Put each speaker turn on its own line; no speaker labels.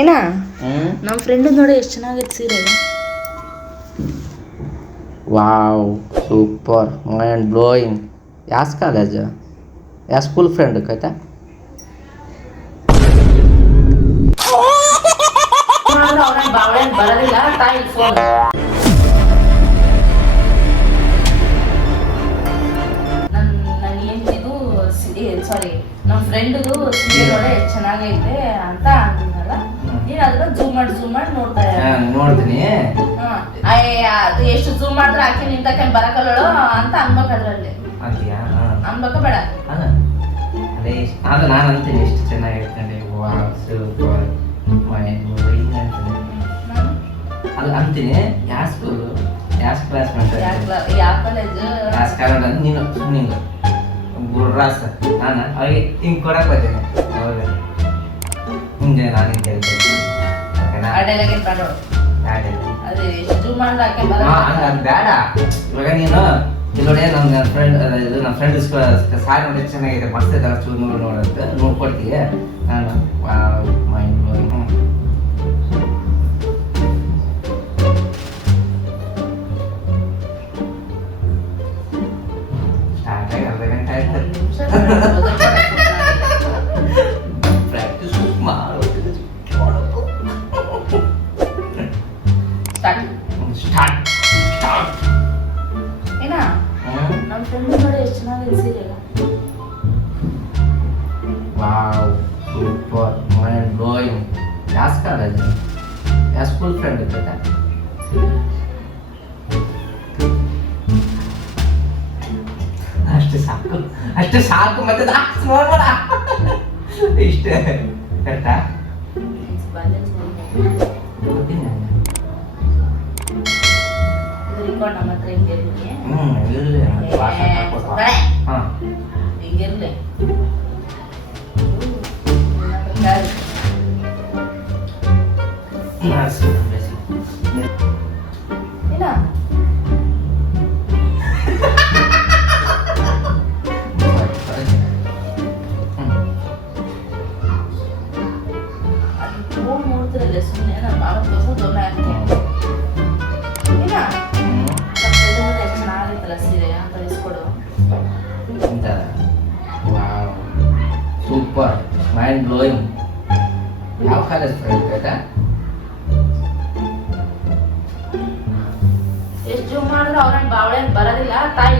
ಏನ? ನಮ್ಮ ಫ್ರೆಂಡ್ ನೋಡಿ ಎಷ್ಟು ಚೆನ್ನಾಗೈತೆ ಸೀರೆ
ವಾವ್ ಸೂಪರ್. ಮೈಂಡ್ ಬ್ಲೋಯಿಂಗ್ ಯಾಸ್ ಕಾಲೇಜ್? ಯಾ ಸ್ಕೂಲ್ ಫ್ರೆಂಡ್
ಹೆಂಡತಿದು ಸಾರಿ ನಮ್ಮ ಫ್ರೆಂಡ್ದು ಸೀರೆ ನೋಡಿ ಎಷ್ಟು ಚೆನ್ನಾಗೈತೆ ಅಂತ ನೀನು ಅದನ್ನ ಜೂಮ್ ಮಾಡಿ ಜೂಮ್ ಮಾಡಿ ನೋಡ್ತಾ.
ನೋಡ್ತೀನಿ.
ಅದು ಎಷ್ಟು ಜೂಮ್ ಮಾಡಿದ್ರೆ ಆಕೆ ನಿಂತಕ್ಕೆ ಬರಕಲ್ಲಳು ಅಂತ ಅನ್ಬೇಕು ಅದ್ರಲ್ಲಿ.
ಅಂತೀಯಾ
ಅನ್ಬೇಕ ಬೇಡ.
ಅದ ಅದೇ ನಾನು ಅಂತೀನಿ ಎಷ್ಟು ಚೆನ್ನಾಗಿ ಸೂಪರ್ ಅಂತೀನಿ.
ನಾನು
ಅದು ಅಂತೀನಿ. ಯಾವ ಸ್ಕೂಲು? ಯಾವ ಕ್ಲಾಸ್ ಮಾಡ್ತಾರೆ
ಯಾವ ಯಾವ ಕಾಲೇಜ್
ಕ್ಲಾಸ್ ಕಾರಣ ನೀನು ಸುಮ್ಮನೆ ಗುರ್ರಾಸ್. ನಾನು? ಅವ್ರಿಗೆ ಹಿಂಗೆ ಕೊಡಕ್ಕೆ ಬರ್ತೀನಿ. ಅವಾಗ ಹಿಂಗೆ ನಾನು ಹಿಂಗೆ ಹೇಳ್ತೀನಿ
ಅಡ್ಡಲಾಗೆ
ಬ್ಯಾಡಿಲ್ಲ.
ಅದೇ ಎಷ್ಟು
ಬೇಡ. ಇವಾಗ ನೀನು ಫ್ರೆಂಡ್ ಇದು ನಮ್ಮ ಫ್ರೆಂಡ್ ಸಾರಿ ನೋಡಿ ಚೆನ್ನಾಗಿದೆ. ಇದೆ ಚೂರು ನೋಡು ನೋಡಂತ ನೋಡ್ಕೊಡ್ತೀಯ? ನಾನು
ನಮ್ಮ ಫ್ರೆಂಡ್ ನೋಡಿ ಎಷ್ಟು ಚೆನ್ನಾಗಿದೆ
ವಾವ್ ಸೂಪರ್ ಮೈಂಡ್ ಬ್ಲೋಯಿಂಗ್ ಯಾವ ಕಾಲೇಜ್ ಯಾವ ಸ್ಕೂಲ್ ಫ್ರೆಂಡ್ ಇರ್ತೈತೆ ಅಷ್ಟೇ ಸಾಕು ಅಷ್ಟೇ ಸಾಕು ಮತ್ತೆ ಜಾಸ್ತಿ ನೋಡ್ಬೇಡ ಇಷ್ಟೇ ಕರೆಕ್ಟಾ
ರಿಕಾರ್ಡ್ ನಮ್ಮ ಹತ್ರ ಹಿಂಗಿರ್ಲಿ
ಹ್ಮ್ ಇರಲಿ ಹಾಂ
ಹಿಂಗಿರ್ಲಿ ಏನ ಅದು ಫೋನ್ ನೋಡ್ತಿರಲ್ಲ ಸುಮ್ಮನೆ ನಮ್ಮ ಮಾವ ತೋರ್ಸೋ ದೊಡ್ಡ ಹಾಕಿ
ಸೂಪರ್ ಮೈಂಡ್ ಬ್ಲೋಯಿಂಗ್ ಯಾವ ಕಾಲೇಜ್ ಫ್ರೆಂಡ್ ಆಯ್ತಾ
ಎಷ್ಟು ಜೂಮ್ ಮಾಡಿದ್ರು ಅವ್ರನ್ನ ಬಾವಳೆ ಬರೋದಿಲ್ಲ ತಾಯಿ